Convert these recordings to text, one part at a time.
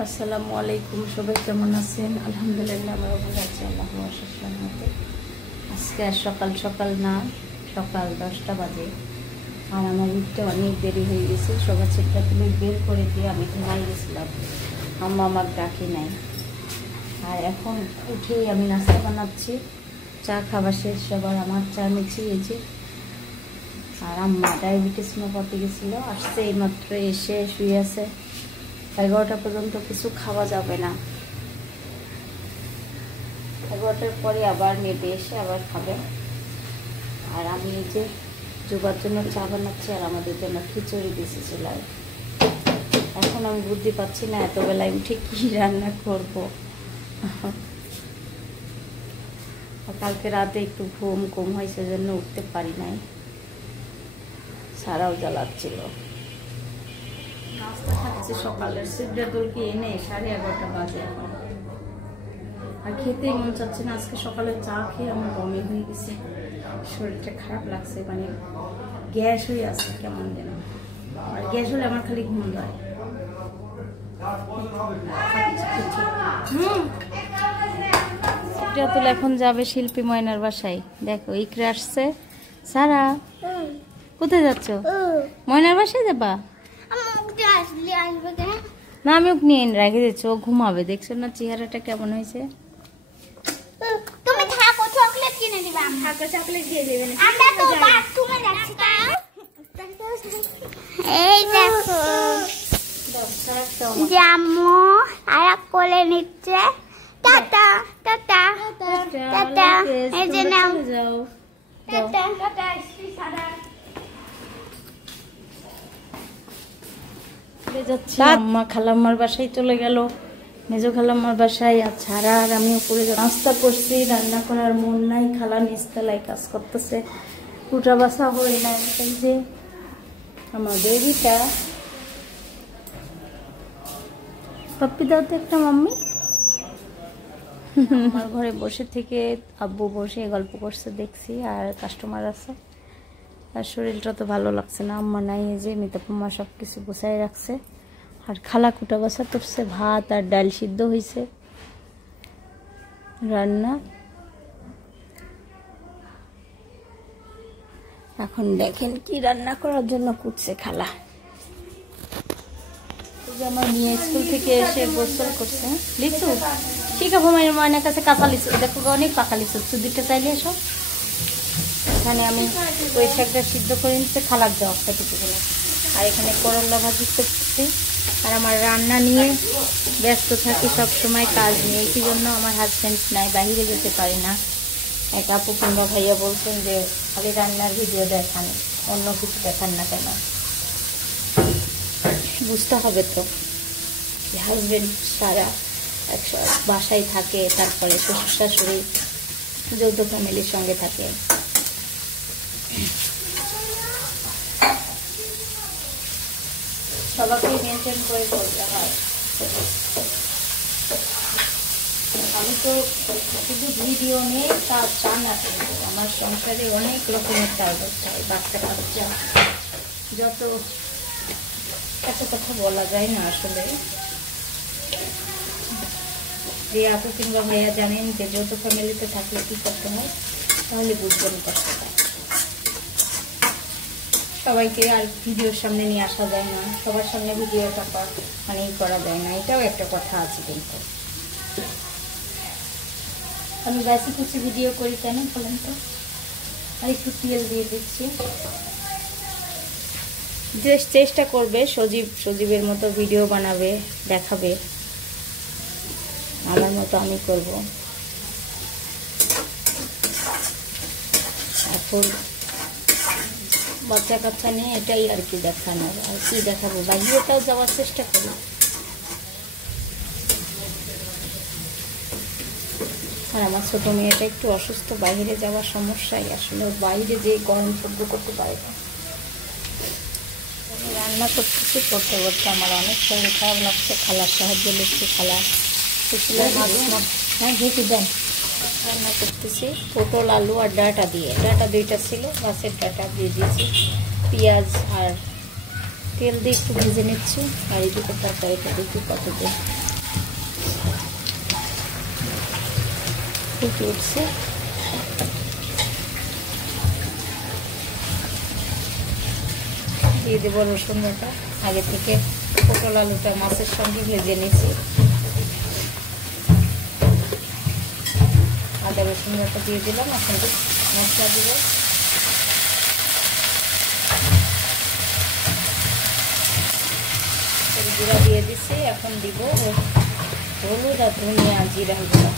আসসালামু আলাইকুম, সবাই কেমন আছেন? আলহামদুলিল্লাহ আমরা ভালো আছি আল্লাহর রহমতে। আজকে সকাল সকাল না, সকাল 10টা বাজে, আর আমার উঠতে অনেক দেরি হয়ে গেছে। সবার চিন্তা তুলে বের করে দিয়ে আমি ঘুমাই গেছিলাম, আম্মা আমার ডাকি নাই। আর এখন উঠেই আমি নাস্তা বানাচ্ছি, চা খাওয়া শেষ সবার, আমার চা মিছিয়েছি। আর আম্মা ডায়াবেটিস পথে গেছিলো, আসছে এইমাত্র এসে শুয়ে আছে। 11টা পর্যন্ত কিছু খাওয়া যাবে না, 11টার পরে আবার মেপে এসে আবার খাবে। আর আমি এই যে জুবার জন্য চা বানাচ্ছি, আর আমাদের জন্য খিচুড়ি দিয়েছি চুলায়। এখন আমি বুদ্ধি পাচ্ছি না এত বেলায় উঠে কি রান্না করব। কালকে রাতে একটু ঘুম কম হয়েছে, জন্য উঠতে পারি নাই, সারাও জ্বালাচ্ছিল। নাস্তা খাচ্ছি সকালের সিদ্ধা দলকি এনে 11:30 বাজে এখন, আর খেতেই মন চাচ্ছে না। আজকে সকালে চা খেয়ে আমার বমি হয়ে গেছে, শরীরটা খারাপ লাগছে, মানে গ্যাস হয়ে আছে কেমন যেন। আর গ্যাস হলে আমার খালি ঘুম দেয়। সিদ্ধা তুলে এখন যাবে শিল্পী ময়নার বাসায়। দেখো ইকরা আসছে। সারা কোথায় যাচ্ছ? ময়নার বাসায় যাবা? না, আমি ওকে নিয়ে রেখে দিচ্ছি, ও ঘুমাবে। দেখছো না চেহারাটা কেমন হয়েছে? তুমি থাকো, চকলেট কিনে দিবা। আমরা চকলেট দিয়ে দেবেন। আমরা তো বাথরুমে যাচ্ছি। এই দেখো জামু আর কোলে নিচ্ছে। Tata tata tata. এই যে নাও, টাটা টাটা। সাদা যাচ্ছি, আম্মা খালাম্মার বাসায় চলে গেল, মেজো খালাম্মার বাসায়। আর ছাড়া আর আমি উপরে নাস্তা করছি, রান্না করার মন নাই। খালা নিচতলায় কাজ করতেছে, কুটা বাসা হয় না। এই যে আমার বেবিটা, পাপ্পি দাও তো একটা মাম্মি। আমার ঘরে বসে থেকে আব্বু বসে গল্প করছে দেখছি, আর কাস্টমার আছে। আর শরীরটা তো ভালো লাগছে না, আম্মা নাই। এই যে মিতাপ্পা সব কিছু গোছায় রাখছে, আর খালা কুটা বাসা করছে। ভাত আর ডাল সিদ্ধ হয়েছে, রান্না। এখন দেখেন কি রান্না করার জন্য কুটছে খালা। আমার মেয়ে স্কুল থেকে এসে গোসল করছে। লিচু শিখাবো মায়ের কাছে, কাঁচা লিচু দেখো, অনেক পাকা লিচু। দুধটা চাইলে এসব। এখানে আমি ওই শাকটা সিদ্ধ করে নিচ্ছে, খালার দেওয়া কেটেগুলো। আর এখানে করলা ভাজি করতেছি। আর আমার রান্না নিয়ে ব্যস্ত থাকি সব সময়, কাজ নিয়ে। কি জন্য আমার হাজব্যান্ড নাই, বাইরে যেতে পারি না। এক আপু কিংবা ভাইয়া বলছেন যে খালি রান্নার ভিডিও দেখান, অন্য কিছু দেখান না কেন। বুঝতে হবে তো, হাজব্যান্ড সারা একশো বাসায় থাকে, তারপরে শ্বশুর শাশুড়ি যৌথ ফ্যামিলির সঙ্গে থাকে। সবাইকে মেনটেন করে চলতে হয়। আমি তো শুধু ভিডিও নিয়ে কাজ চান না, কিন্তু আমার সংসারে অনেক রকমের কাজ হচ্ছে। বাচ্চা কাচ্চা যত এত কথা বলা যায় না আসলে। যে আপু কিংবা ভাইয়া জানেন যে যৌথ ফ্যামিলিতে থাকলে কি করতে হয়, তাহলে বুঝবেন কষ্টটা। সবাইকে আর ভিডিওর সামনে নিয়ে আসা যায় না, সবার সামনে ভিডিওটা মানে করা যায় না, এটাও একটা কথা আছে। কিন্তু আমি বেশি কিছু ভিডিও করি কেন বলেন তো? আর একটু তেল দিয়ে দিচ্ছি। যে চেষ্টা করবে সজীবের মতো ভিডিও বানাবে, দেখাবে, আমার মতো আমি করব। এখন বাচ্চা কাচ্চা নিয়ে এটাই আর কি দেখানোর। আর কি দেখাবো, বাইরেটাও যাওয়ার চেষ্টা করি। আর আমার ছোট মেয়েটা একটু অসুস্থ, বাইরে যাওয়ার সমস্যাই। আসলে বাইরে যে গরম সহ্য করতে পারে না। আমি রান্না করতেছি, করতে করতে আমার অনেক শরীর খারাপ লাগছে। খালার সাহায্য নিচ্ছি, খালা হ্যাঁ ঢেকে দেন। রান্না করতেছি পটল আলু আর ডাঁটা দিয়ে। ডাঁটা 2টা ছিল, মাছের ডাঁটা দিয়ে দিয়েছি। পেঁয়াজ আর তেল দিয়ে একটু ভেজে নিচ্ছি। আর এদিকে তরকারিটা দেখি কত দিয়ে ফুটে উঠছে। দিয়ে দেবো রসুন বাটা। আগে থেকে পটল আলুটা মাছের সঙ্গে ভেজে নিয়েছি। আদা রসুন বাটা দিয়ে দিলাম। এখন মশলা দিব। জিরা দিয়ে দিচ্ছি। এখন দিব হলুদ আর ধনিয়া জিরা গুঁড়া।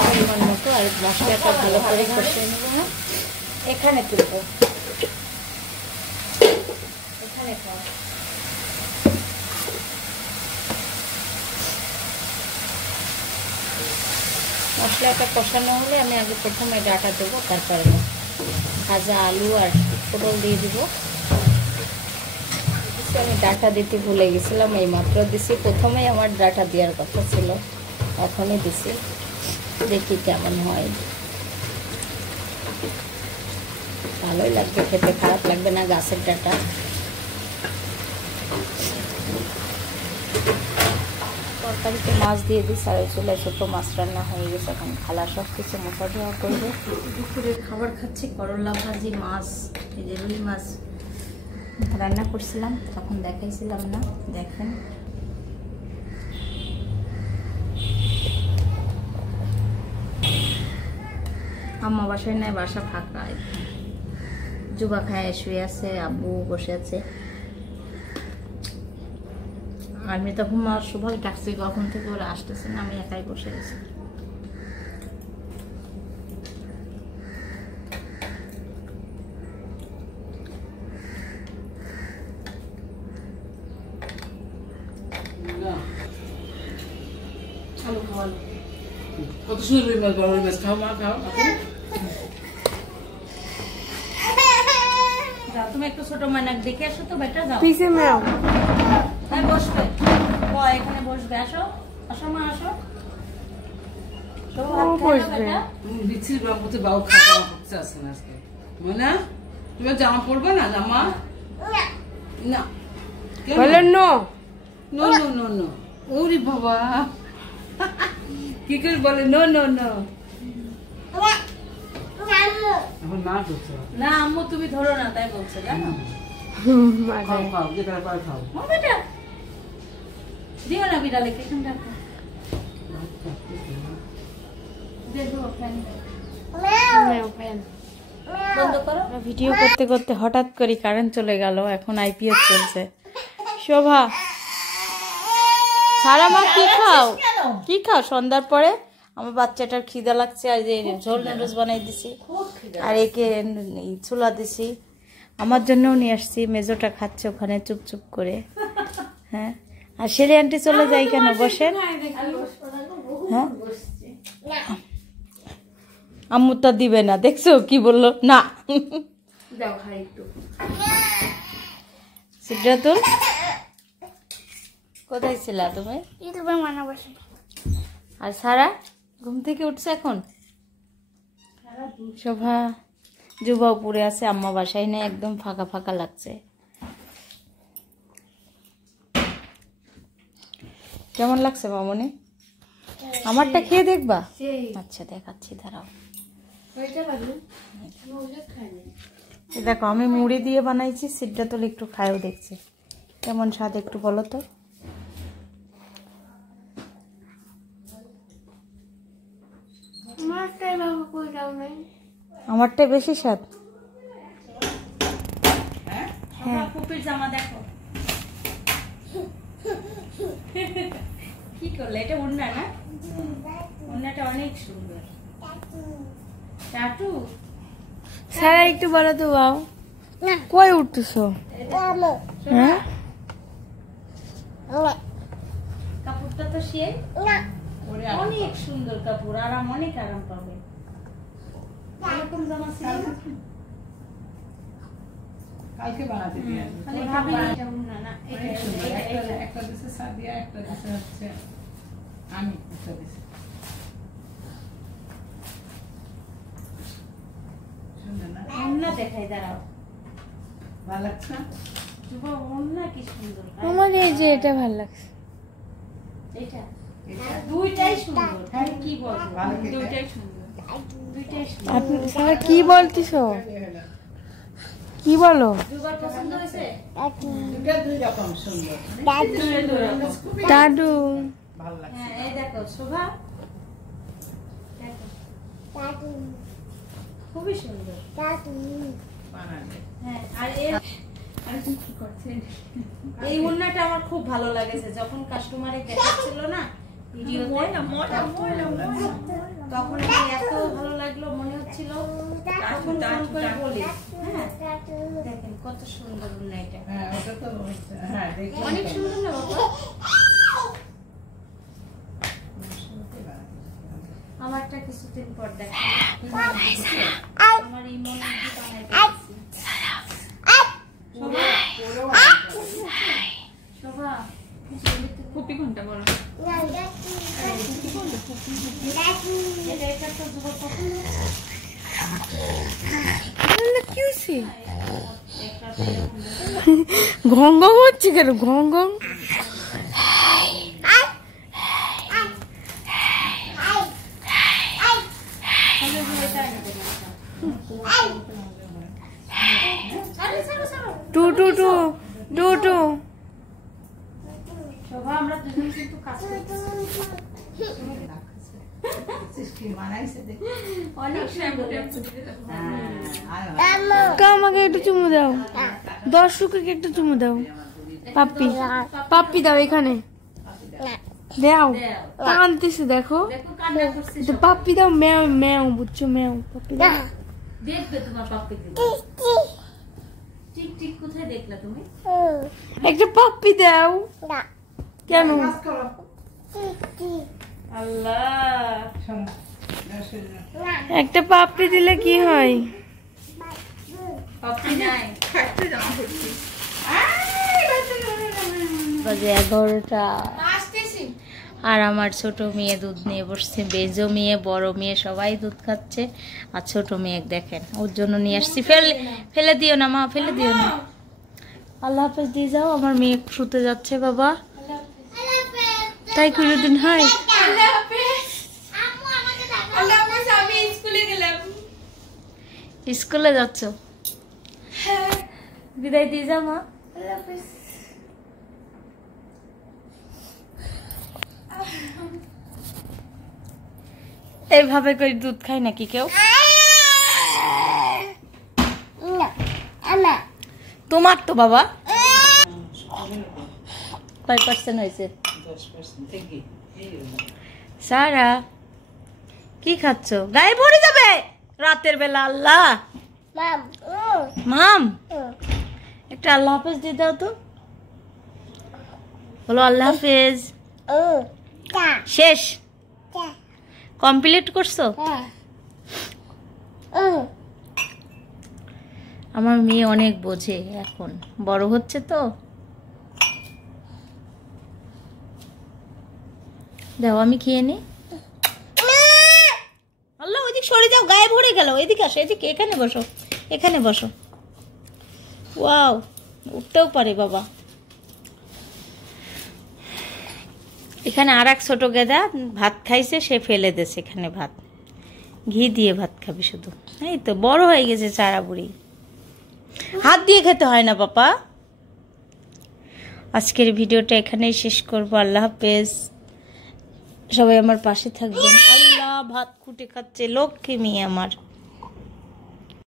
পরিমাণ মতো আর মশলাটা ভালো করে কষিয়ে নেব। না এখানে তুলব, এখানে খাও। মশলাটা কষানো হলে আমি আগে প্রথমে ডাটা দেবো, তারপরে ভাজা আলু আর পটল দিয়ে দিব। আমি ডাটা দিতে ভুলে গেছিলাম, এই মাত্র দিছি। প্রথমেই আমার ডাটা দেওয়ার কথা ছিল, এখনই দিছি। দেখি কেমন হয়। ভালোই লাগবে খেতে, খারাপ লাগবে না। গাছের ডাটা। তরকারিতে মাছ দিয়ে দিই। সারা চুলায় ছোটো মাছ রান্না হয়ে গেছে। এখন খালা সব কিছু মোছা ধোয়া করবে। দুপুরের খাবার খাচ্ছি করলা ভাজি, মাছ। এই যে রুই মাছ রান্না করছিলাম, তখন দেখাইছিলাম না, দেখেন। আম্মা বাসায় নাই, বাসা ফাঁকা। জুবা খায় শুয়ে আছে, আব্বু বসে আছে। আমি তখন মা সুভাষ ডাকছি, কখন থেকে ওরা আসতেছে না, আমি একাই বসে গেছি। কত সুন্দর রুই মাছ, বড় রুই মাছ। খাও মা, খাও। তুমি একটু ছোট মানাক দেখে আসো তো বেটা। যাও পিছে মেও। হ্যাঁ বসবে, এখানে বসবে। আসো, আসো মা, আসো। বিচ্ছির বাবুতে বাবু খাওয়া করতে আসছে না আজকে। মনে তুমি জামা পরবে না? জামা না বলেন no no no no no. ওরে বাবা, কি করে বলে নো নো নো? এখন না করছো না আম্মু, তুমি ধরো না, তাই বলছে। জানো খাও, খাও, যেটা পারে খাও। বেটা দিও না বিড়ালে। এখানে রাখো। ভিডিও করতে করতে হঠাৎ করে কারেন্ট চলে গেল। এখন আইপিএস চলছে। শোভা, সারা মা কি খাও? কি খাও সন্ধ্যার পরে? আমার বাচ্চাটার খিদা লাগছে। আর যে ঝোল নুডলস বানাই দিছি, আর একে ছোলা দিছি। আমার জন্যও নিয়ে আসছি। মেজোটা খাচ্ছে ওখানে চুপচুপ করে। হ্যাঁ, আর শেরি আন্টি চলে যাই কেন? বসেন। হ্যাঁ, আম্মুটা দিবে না, দেখছো কি বললো? না সিদ্ধাতুল, কোথায় ছিলা তুমি? আর সারা ঘুম থেকে উঠছে এখন। শোভা, জুবাও পড়ে আছে। আম্মা বাসায় নেই, একদম ফাঁকা ফাঁকা লাগছে। কেমন লাগছে মামনি? আমারটা খেয়ে দেখবা? আচ্ছা দেখাচ্ছি, দাঁড়াও। দেখো আমি মুড়ি দিয়ে বানাইছি। সিদ্ধাতুল একটু খায়ও দেখছে কেমন স্বাদ, একটু বলো তো। আমারটা বেশি স্বাদ। হ্যাঁ, কুপির জামা দেখো কি করলে। এটা ওড়না না? ওড়নাটা অনেক সুন্দর। টাটু সারা একটু বলো তো। বাও কই উঠতেছো? হ্যাঁ, কাপড়টা তো সে অনেক সুন্দর কাপড়, আরাম, অনেক আরাম পাবে। এরকম জামা ছিল কালকে বানাতে দিয়ে আসবো। খালি ভাবি না এটা ওড়না না। একটা দিছে সাদিয়া, একটা দিছে হচ্ছে আমি, একটা দিছে। ওড়না দেখাই, দাঁড়াও। ভালো লাগছে না? ওড়না কি সুন্দর। আমার এই যে এটা ভালো লাগছে। এটা দুইটাই সুন্দর। তুমি কি বলছো? দুইটাই সুন্দর। দুইটাই সুন্দর। আপনি স্যার কি বলতিছো? কি বলো? দুবার পছন্দ হয়েছে? দুটা দুই রকম সুন্দর, দাদু ভালো লাগছে। হ্যাঁ, এই দেখো শোভা, দেখো খুবই সুন্দর। বানাবে। হ্যাঁ, আর আরেকজন কি করছেন? এই ওড়নাটা আমার খুব ভালো লাগেছে। যখন কাস্টমারে দেখাচ্ছিল না ভিডিওতে, তখন আমার এত ভালো লাগলো, মনে হচ্ছিল এখন ফোন করে বলি। হ্যাঁ, দেখেন কত সুন্দর ওড়না এটা। হ্যাঁ, ওটা তো হ্যাঁ দেখলাম। অনেক সুন্দর না বাবা? আমারটা কিছুদিন পর দেখেন, আমার এই মনে শোভা কুপি কোনটা বলো? এটা এটা তো যুবক পছন্দ কি হয়েছে? ঘং ঘং হচ্ছে কেন? ঘং ঘং টু টু টু টু টু শোভা, আমরা দুজন কিন্তু কাজ করছি। সৃষ্টি মানাইছে দেখি। অনেক সুন্দর। কা আমাকে একটু চুমু দাও, দর্শককে একটু চুমু দাও। পাপ্পি পাপ্পি দাও, এখানে দাও। কানতেছে দেখো, দেখো কান্না করছে। তো পাপ্পি দাও। ম্যাও ম্যাও, বুঝছো? ম্যাও পাপ্পি দাও। দেখবে তোমার পাপ্পি দিব। টিক টিক কোথায় দেখলা তুমি? একটা পাপ্পি দাও। কেন? আল্লাহ, একটা পাপ্পি দিলে কি হয়? পাপ্পি নাই। বাজে 11টা, আর আমার ছোট মেয়ে দুধ নিয়ে বসছে। বেজো মেয়ে, বড় মেয়ে সবাই দুধ খাচ্ছে। আর ছোট মেয়ে দেখেন, ওর জন্য নিয়ে আসছি। ফেলে দিও না মা, ফেলে দিও না। আল্লাহ হাফেজ দিয়ে যাও। আমার মেয়ে শুতে যাচ্ছে বাবা। তাই কোনোদিন হয়? স্কুলে যাচ্ছ? বিদায় দিয়ে যাও মা। এইভাবে করে দুধ খায় নাকি কেউ? তোমার তো বাবা কয় পার্সেন্ট হয়েছে? 10% থেকে সারা কি খাচ্ছ? গায়ে পড়ে যাবে রাতের বেলা। আল্লাহ মাম, একটা আল্লাহ হাফেজ দিয়ে দাও তো। বলো আল্লাহ হাফেজ। শেষ? কমপ্লিট করছো? আমার মেয়ে অনেক বোঝে, এখন বড় হচ্ছে তো। দাও আমি খেয়ে নি। আল্লাহ, ওইদিক সরে যাও, গায়ে ভরে গেল। এদিকে আসো, এদিকে, এখানে বসো, এখানে বসো। ওয়াও, উঠতেও পারে বাবা। এখানে আর এক ছোট গেদা ভাত খাইছে, সে ফেলে দিয়েছে এখানে ভাত। ঘি দিয়ে ভাত খাবি শুধু। এই তো বড় হয়ে গেছে চারা বুড়ি, হাত দিয়ে খেতে হয় না পাপা। আজকের ভিডিওটা এখানেই শেষ করবো। আল্লাহ হাফেজ, সবাই আমার পাশে থাকবেন। আল্লাহ ভাত খুঁটে খাচ্ছে, লক্ষ্মী মেয়ে আমার।